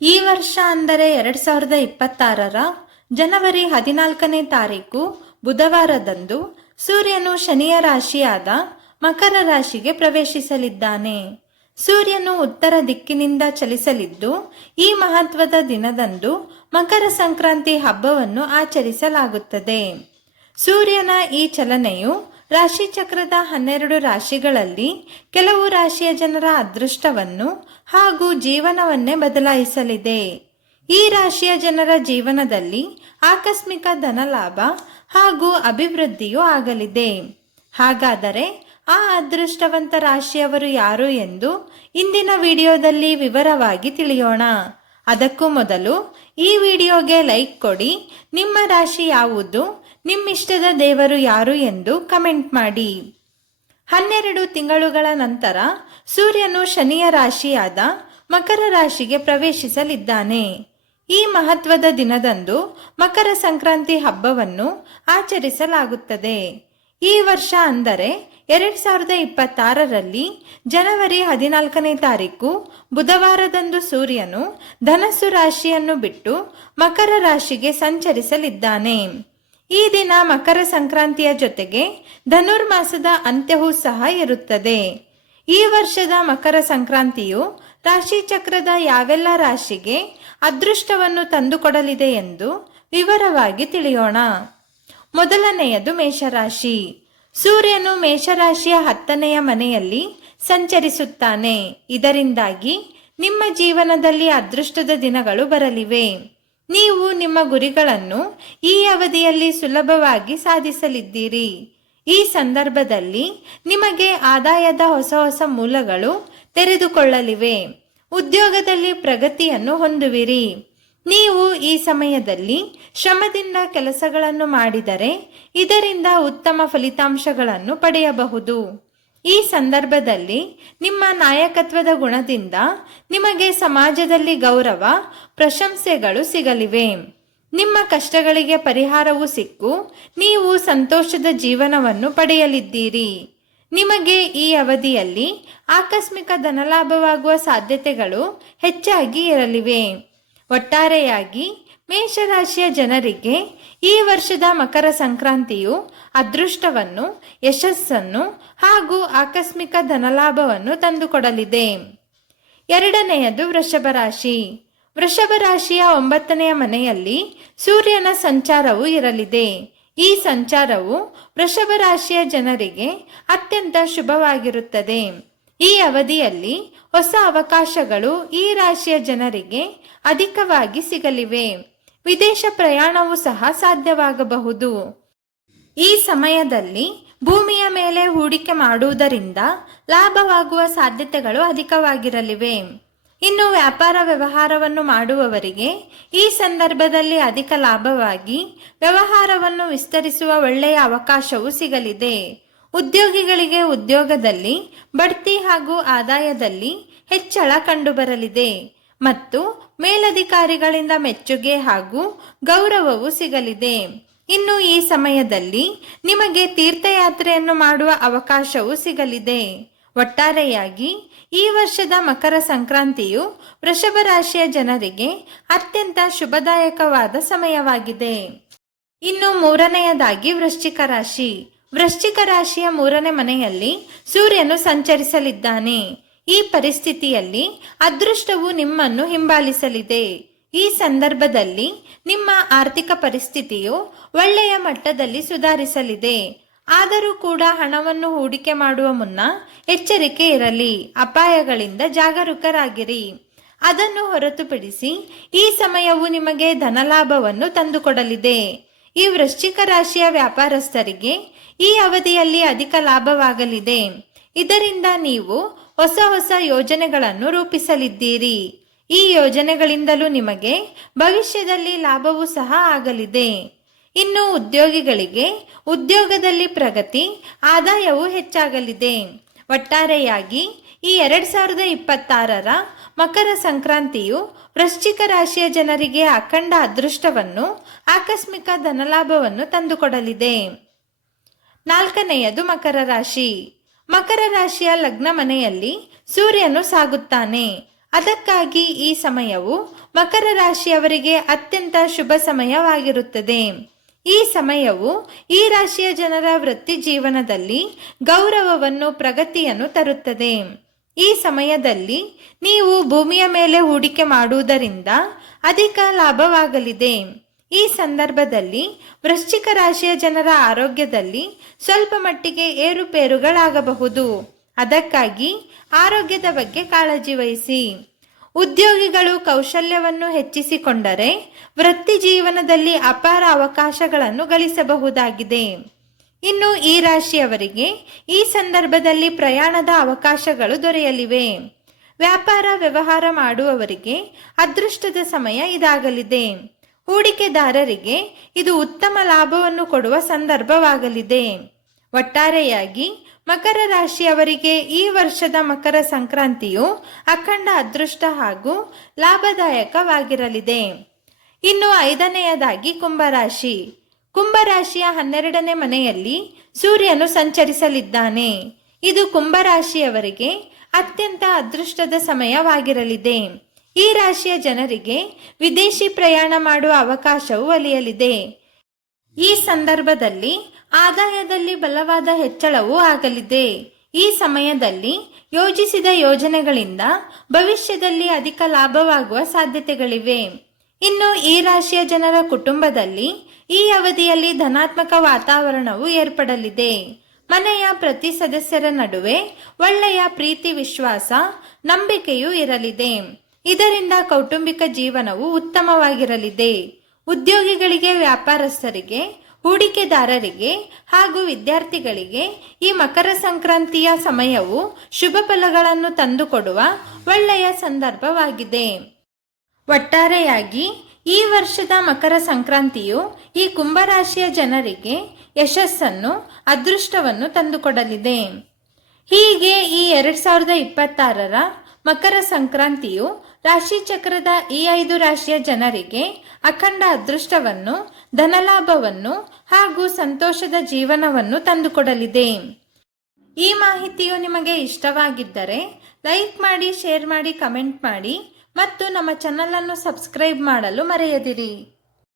ಈ ವರ್ಷ ಅಂದರೆ 2026ರ ಜನವರಿ 14ನೇ ತಾರೀಕು ಬುಧವಾರದಂದು ಸೂರ್ಯನು ಶನಿಯ ರಾಶಿಯಾದ ಮಕರ ರಾಶಿಗೆ ಪ್ರವೇಶಿಸಲಿದ್ದಾನೆ. ಸೂರ್ಯನು ಉತ್ತರ ದಿಕ್ಕಿನಿಂದ ಚಲಿಸಲಿದ್ದು, ಈ ಮಹತ್ವದ ದಿನದಂದು ಮಕರ ಸಂಕ್ರಾಂತಿ ಹಬ್ಬವನ್ನು ಆಚರಿಸಲಾಗುತ್ತದೆ. ಸೂರ್ಯನ ಈ ಚಲನೆಯು ರಾಶಿಚಕ್ರದ 12 ರಾಶಿಗಳಲ್ಲಿ ಕೆಲವು ರಾಶಿಯ ಜನರ ಅದೃಷ್ಟವನ್ನು ಹಾಗೂ ಜೀವನವನ್ನೇ ಬದಲಾಯಿಸಲಿದೆ. ಈ ರಾಶಿಯ ಜನರ ಜೀವನದಲ್ಲಿ ಆಕಸ್ಮಿಕ ಧನಲಾಭ ಹಾಗೂ ಅಭಿವೃದ್ಧಿಯೂ ಆಗಲಿದೆ. ಹಾಗಾದರೆ ಆ ಅದೃಷ್ಟವಂತ ರಾಶಿಯವರು ಯಾರು ಎಂದು ಇಂದಿನ ವಿಡಿಯೋದಲ್ಲಿ ವಿವರವಾಗಿ ತಿಳಿಯೋಣ. ಅದಕ್ಕೂ ಮೊದಲು ಈ ವಿಡಿಯೋಗೆ ಲೈಕ್ ಕೊಡಿ. ನಿಮ್ಮ ರಾಶಿ ಯಾವುದು, ನಿಮ್ಮಿಷ್ಟದ ದೇವರು ಯಾರು ಎಂದು ಕಮೆಂಟ್ ಮಾಡಿ. 12 ತಿಂಗಳುಗಳ ನಂತರ ಸೂರ್ಯನು ಶನಿಯ ರಾಶಿಯಾದ ಮಕರ ರಾಶಿಗೆ ಪ್ರವೇಶಿಸಲಿದ್ದಾನೆ. ಈ ಮಹತ್ವದ ದಿನದಂದು ಮಕರ ಸಂಕ್ರಾಂತಿ ಹಬ್ಬವನ್ನು ಆಚರಿಸಲಾಗುತ್ತದೆ. ಈ ವರ್ಷ ಅಂದರೆ 2026ರಲ್ಲಿ ಜನವರಿ 14ನೇ ತಾರೀಕು ಬುಧವಾರದಂದು ಸೂರ್ಯನು ಧನಸ್ಸು ರಾಶಿಯನ್ನು ಬಿಟ್ಟು ಮಕರ ರಾಶಿಗೆ ಸಂಚರಿಸಲಿದ್ದಾನೆ. ಈ ದಿನ ಮಕರ ಸಂಕ್ರಾಂತಿಯ ಜೊತೆಗೆ ಧನುರ್ಮಾಸದ ಅಂತ್ಯವೂ ಸಹ ಇರುತ್ತದೆ. ಈ ವರ್ಷದ ಮಕರ ಸಂಕ್ರಾಂತಿಯು ರಾಶಿಚಕ್ರದ ಯಾವೆಲ್ಲ ರಾಶಿಗೆ ಅದೃಷ್ಟವನ್ನು ತಂದುಕೊಡಲಿದೆ ಎಂದು ವಿವರವಾಗಿ ತಿಳಿಯೋಣ. ಮೊದಲನೆಯದು ಮೇಷರಾಶಿ. ಸೂರ್ಯನು ಮೇಷರಾಶಿಯ 10ನೆಯ ಮನೆಯಲ್ಲಿ ಸಂಚರಿಸುತ್ತಾನೆ. ಇದರಿಂದಾಗಿ ನಿಮ್ಮ ಜೀವನದಲ್ಲಿ ಅದೃಷ್ಟದ ದಿನಗಳು ಬರಲಿವೆ. ನೀವು ನಿಮ್ಮ ಗುರಿಗಳನ್ನು ಈ ಅವಧಿಯಲ್ಲಿ ಸುಲಭವಾಗಿ ಸಾಧಿಸಲಿದ್ದೀರಿ. ಈ ಸಂದರ್ಭದಲ್ಲಿ ನಿಮಗೆ ಆದಾಯದ ಹೊಸ ಹೊಸ ಮೂಲಗಳು ತೆರೆದುಕೊಳ್ಳಲಿವೆ. ಉದ್ಯೋಗದಲ್ಲಿ ಪ್ರಗತಿಯನ್ನು ಹೊಂದುವಿರಿ. ನೀವು ಈ ಸಮಯದಲ್ಲಿ ಶ್ರಮದಿಂದ ಕೆಲಸಗಳನ್ನು ಮಾಡಿದರೆ ಇದರಿಂದ ಉತ್ತಮ ಫಲಿತಾಂಶಗಳನ್ನು ಪಡೆಯಬಹುದು. ಈ ಸಂದರ್ಭದಲ್ಲಿ ನಿಮ್ಮ ನಾಯಕತ್ವದ ಗುಣದಿಂದ ನಿಮಗೆ ಸಮಾಜದಲ್ಲಿ ಗೌರವ, ಪ್ರಶಂಸೆಗಳು ಸಿಗಲಿವೆ. ನಿಮ್ಮ ಕಷ್ಟಗಳಿಗೆ ಪರಿಹಾರವೂ ಸಿಕ್ಕು ನೀವು ಸಂತೋಷದ ಜೀವನವನ್ನು ಪಡೆಯಲಿದ್ದೀರಿ. ನಿಮಗೆ ಈ ಅವಧಿಯಲ್ಲಿ ಆಕಸ್ಮಿಕ ಧನಲಾಭವಾಗುವ ಸಾಧ್ಯತೆಗಳು ಹೆಚ್ಚಾಗಿ ಇರಲಿವೆ. ಒಟ್ಟಾರೆಯಾಗಿ ಮೇಷರಾಶಿಯ ಜನರಿಗೆ ಈ ವರ್ಷದ ಮಕರ ಸಂಕ್ರಾಂತಿಯು ಅದೃಷ್ಟವನ್ನು, ಯಶಸ್ಸನ್ನು ಹಾಗೂ ಆಕಸ್ಮಿಕ ಧನಲಾಭವನ್ನು ತಂದುಕೊಡಲಿದೆ. ಎರಡನೆಯದು ವೃಷಭ ರಾಶಿ. ವೃಷಭ ರಾಶಿಯ 9ನೆಯ ಮನೆಯಲ್ಲಿ ಸೂರ್ಯನ ಸಂಚಾರವು ಇರಲಿದೆ. ಈ ಸಂಚಾರವು ವೃಷಭ ರಾಶಿಯ ಜನರಿಗೆ ಅತ್ಯಂತ ಶುಭವಾಗಿರುತ್ತದೆ. ಈ ಅವಧಿಯಲ್ಲಿ ಹೊಸ ಅವಕಾಶಗಳು ಈ ರಾಶಿಯ ಜನರಿಗೆ ಅಧಿಕವಾಗಿ ಸಿಗಲಿವೆ. ವಿದೇಶ ಪ್ರಯಾಣವೂ ಸಹ ಸಾಧ್ಯವಾಗಬಹುದು. ಈ ಸಮಯದಲ್ಲಿ ಭೂಮಿಯ ಮೇಲೆ ಹೂಡಿಕೆ ಮಾಡುವುದರಿಂದ ಲಾಭವಾಗುವ ಸಾಧ್ಯತೆಗಳು ಅಧಿಕವಾಗಿರಲಿವೆ. ಇನ್ನು ವ್ಯಾಪಾರ ವ್ಯವಹಾರವನ್ನು ಮಾಡುವವರಿಗೆ ಈ ಸಂದರ್ಭದಲ್ಲಿ ಅಧಿಕ ಲಾಭವಾಗಿ ವ್ಯವಹಾರವನ್ನು ವಿಸ್ತರಿಸುವ ಒಳ್ಳೆಯ ಅವಕಾಶವೂ ಸಿಗಲಿದೆ. ಉದ್ಯೋಗಿಗಳಿಗೆ ಉದ್ಯೋಗದಲ್ಲಿ ಬಡ್ತಿ ಹಾಗೂ ಆದಾಯದಲ್ಲಿ ಹೆಚ್ಚಳ ಕಂಡುಬರಲಿದೆ ಮತ್ತು ಮೇಲಧಿಕಾರಿಗಳಿಂದ ಮೆಚ್ಚುಗೆ ಹಾಗೂ ಗೌರವವೂ ಸಿಗಲಿದೆ. ಇನ್ನು ಈ ಸಮಯದಲ್ಲಿ ನಿಮಗೆ ತೀರ್ಥಯಾತ್ರೆಯನ್ನು ಮಾಡುವ ಅವಕಾಶವೂ ಸಿಗಲಿದೆ. ಒಟ್ಟಾರೆಯಾಗಿ ಈ ವರ್ಷದ ಮಕರ ಸಂಕ್ರಾಂತಿಯು ವೃಷಭ ರಾಶಿಯ ಜನರಿಗೆ ಅತ್ಯಂತ ಶುಭದಾಯಕವಾದ ಸಮಯವಾಗಿದೆ. ಇನ್ನು ಮೂರನೆಯದಾಗಿ ವೃಶ್ಚಿಕ ರಾಶಿ. ವೃಶ್ಚಿಕ ರಾಶಿಯ 3ನೇ ಮನೆಯಲ್ಲಿ ಸೂರ್ಯನು ಸಂಚರಿಸಲಿದ್ದಾನೆ. ಈ ಪರಿಸ್ಥಿತಿಯಲ್ಲಿ ಅದೃಷ್ಟವು ನಿಮ್ಮನ್ನು ಹಿಂಬಾಲಿಸಲಿದೆ. ಈ ಸಂದರ್ಭದಲ್ಲಿ ನಿಮ್ಮ ಆರ್ಥಿಕ ಪರಿಸ್ಥಿತಿಯು ಒಳ್ಳೆಯ ಮಟ್ಟದಲ್ಲಿ ಸುಧಾರಿಸಲಿದೆ. ಆದರೂ ಕೂಡ ಹಣವನ್ನು ಹೂಡಿಕೆ ಮಾಡುವ ಮುನ್ನ ಎಚ್ಚರಿಕೆ ಇರಲಿ. ಅಪಾಯಗಳಿಂದ ಜಾಗರೂಕರಾಗಿರಿ. ಅದನ್ನು ಹೊರತುಪಡಿಸಿ ಈ ಸಮಯವು ನಿಮಗೆ ಧನಲಾಭವನ್ನು ತಂದುಕೊಡಲಿದೆ. ಈ ವೃಶ್ಚಿಕ ರಾಶಿಯ ವ್ಯಾಪಾರಸ್ಥರಿಗೆ ಈ ಅವಧಿಯಲ್ಲಿ ಅಧಿಕ ಲಾಭವಾಗಲಿದೆ. ಇದರಿಂದ ನೀವು ಹೊಸ ಹೊಸ ಯೋಜನೆಗಳನ್ನು ರೂಪಿಸಲಿದ್ದೀರಿ. ಈ ಯೋಜನೆಗಳಿಂದಲೂ ನಿಮಗೆ ಭವಿಷ್ಯದಲ್ಲಿ ಲಾಭವೂ ಸಹ ಆಗಲಿದೆ. ಇನ್ನು ಉದ್ಯೋಗಿಗಳಿಗೆ ಉದ್ಯೋಗದಲ್ಲಿ ಪ್ರಗತಿ, ಆದಾಯವೂ ಹೆಚ್ಚಾಗಲಿದೆ. ಒಟ್ಟಾರೆಯಾಗಿ ಈ 2026ರ ಮಕರ ಸಂಕ್ರಾಂತಿಯು ವೃಶ್ಚಿಕ ರಾಶಿಯ ಜನರಿಗೆ ಅಖಂಡ ಅದೃಷ್ಟವನ್ನು, ಆಕಸ್ಮಿಕ ಧನಲಾಭವನ್ನು ತಂದುಕೊಡಲಿದೆ. 4ನೆಯದು ಮಕರ ರಾಶಿ. ಮಕರ ರಾಶಿಯ ಲಗ್ನ ಮನೆಯಲ್ಲಿ ಸೂರ್ಯನು ಸಾಗುತ್ತಾನೆ. ಅದಕ್ಕಾಗಿ ಈ ಸಮಯವು ಮಕರ ರಾಶಿಯವರಿಗೆ ಅತ್ಯಂತ ಶುಭ ಸಮಯವಾಗಿರುತ್ತದೆ. ಈ ಸಮಯವು ಈ ರಾಶಿಯ ಜನರ ವೃತ್ತಿ ಜೀವನದಲ್ಲಿ ಗೌರವವನ್ನು, ಪ್ರಗತಿಯನ್ನು ತರುತ್ತದೆ. ಈ ಸಮಯದಲ್ಲಿ ನೀವು ಭೂಮಿಯ ಮೇಲೆ ಹೂಡಿಕೆ ಮಾಡುವುದರಿಂದ ಅಧಿಕ ಲಾಭವಾಗಲಿದೆ. ಈ ಸಂದರ್ಭದಲ್ಲಿ ವೃಶ್ಚಿಕ ರಾಶಿಯ ಜನರ ಆರೋಗ್ಯದಲ್ಲಿ ಸ್ವಲ್ಪ ಮಟ್ಟಿಗೆ ಏರುಪೇರುಗಳಾಗಬಹುದು. ಅದಕ್ಕಾಗಿ ಆರೋಗ್ಯದ ಬಗ್ಗೆ ಕಾಳಜಿ ವಹಿಸಿ. ಉದ್ಯೋಗಿಗಳು ಕೌಶಲ್ಯವನ್ನು ಹೆಚ್ಚಿಸಿಕೊಂಡರೆ ವೃತ್ತಿ ಜೀವನದಲ್ಲಿ ಅಪಾರ ಅವಕಾಶಗಳನ್ನು ಗಳಿಸಬಹುದಾಗಿದೆ. ಇನ್ನು ಈ ರಾಶಿಯವರಿಗೆ ಈ ಸಂದರ್ಭದಲ್ಲಿ ಪ್ರಯಾಣದ ಅವಕಾಶಗಳು ದೊರೆಯಲಿವೆ. ವ್ಯಾಪಾರ ವ್ಯವಹಾರ ಮಾಡುವವರಿಗೆ ಅದೃಷ್ಟದ ಸಮಯ ಇದಾಗಲಿದೆ. ಹೂಡಿಕೆದಾರರಿಗೆ ಇದು ಉತ್ತಮ ಲಾಭವನ್ನು ಕೊಡುವ ಸಂದರ್ಭವಾಗಲಿದೆ. ಒಟ್ಟಾರೆಯಾಗಿ ಮಕರ ರಾಶಿಯವರಿಗೆ ಈ ವರ್ಷದ ಮಕರ ಸಂಕ್ರಾಂತಿಯು ಅಖಂಡ ಅದೃಷ್ಟ ಹಾಗೂ ಲಾಭದಾಯಕವಾಗಿರಲಿದೆ. ಇನ್ನು 5ನೆಯದಾಗಿ ಕುಂಭರಾಶಿ. ಕುಂಭರಾಶಿಯ 12ನೇ ಮನೆಯಲ್ಲಿ ಸೂರ್ಯನು ಸಂಚರಿಸಲಿದ್ದಾನೆ. ಇದು ಕುಂಭರಾಶಿಯವರಿಗೆ ಅತ್ಯಂತ ಅದೃಷ್ಟದ ಸಮಯವಾಗಿರಲಿದೆ. ಈ ರಾಶಿಯ ಜನರಿಗೆ ವಿದೇಶಿ ಪ್ರಯಾಣ ಮಾಡುವ ಅವಕಾಶವು ಒಲಿಯಲಿದೆ. ಈ ಸಂದರ್ಭದಲ್ಲಿ ಆದಾಯದಲ್ಲಿ ಬಲವಾದ ಹೆಚ್ಚಳವೂ ಆಗಲಿದೆ. ಈ ಸಮಯದಲ್ಲಿ ಯೋಜಿಸಿದ ಯೋಜನೆಗಳಿಂದ ಭವಿಷ್ಯದಲ್ಲಿ ಅಧಿಕ ಲಾಭವಾಗುವ ಸಾಧ್ಯತೆಗಳಿವೆ. ಇನ್ನು ಈ ರಾಶಿಯ ಜನರ ಕುಟುಂಬದಲ್ಲಿ ಈ ಅವಧಿಯಲ್ಲಿ ಧನಾತ್ಮಕ ವಾತಾವರಣವು ಏರ್ಪಡಲಿದೆ. ಮನೆಯ ಪ್ರತಿ ಸದಸ್ಯರ ನಡುವೆ ಒಳ್ಳೆಯ ಪ್ರೀತಿ, ವಿಶ್ವಾಸ, ನಂಬಿಕೆಯೂ ಇರಲಿದೆ. ಇದರಿಂದ ಕೌಟುಂಬಿಕ ಜೀವನವು ಉತ್ತಮವಾಗಿರಲಿದೆ. ಉದ್ಯೋಗಿಗಳಿಗೆ, ವ್ಯಾಪಾರಸ್ಥರಿಗೆ, ಹೂಡಿಕೆದಾರರಿಗೆ ಹಾಗೂ ವಿದ್ಯಾರ್ಥಿಗಳಿಗೆ ಈ ಮಕರ ಸಂಕ್ರಾಂತಿಯ ಸಮಯವು ಶುಭ ಫಲಗಳನ್ನು ತಂದುಕೊಡುವ ಒಳ್ಳೆಯ ಸಂದರ್ಭವಾಗಿದೆ. ಒಟ್ಟಾರೆಯಾಗಿ ಈ ವರ್ಷದ ಮಕರ ಸಂಕ್ರಾಂತಿಯು ಈ ಕುಂಭರಾಶಿಯ ಜನರಿಗೆ ಯಶಸ್ಸನ್ನು, ಅದೃಷ್ಟವನ್ನು ತಂದುಕೊಡಲಿದೆ. ಹೀಗೆ ಈ 2026ರ ಮಕರ ಸಂಕ್ರಾಂತಿಯು ರಾಶಿ ಚಕ್ರದ ಈ 5 ರಾಶಿಯ ಜನರಿಗೆ ಅಖಂಡ ಅದೃಷ್ಟವನ್ನು, ಧನಲಾಭವನ್ನು ಹಾಗೂ ಸಂತೋಷದ ಜೀವನವನ್ನು ತಂದುಕೊಡಲಿದೆ. ಈ ಮಾಹಿತಿಯು ನಿಮಗೆ ಇಷ್ಟವಾಗಿದ್ದರೆ ಲೈಕ್ ಮಾಡಿ, ಶೇರ್ ಮಾಡಿ, ಕಮೆಂಟ್ ಮಾಡಿ ಮತ್ತು ನಮ್ಮ ಚಾನಲನ್ನು ಸಬ್ಸ್ಕ್ರೈಬ್ ಮಾಡಲು ಮರೆಯದಿರಿ.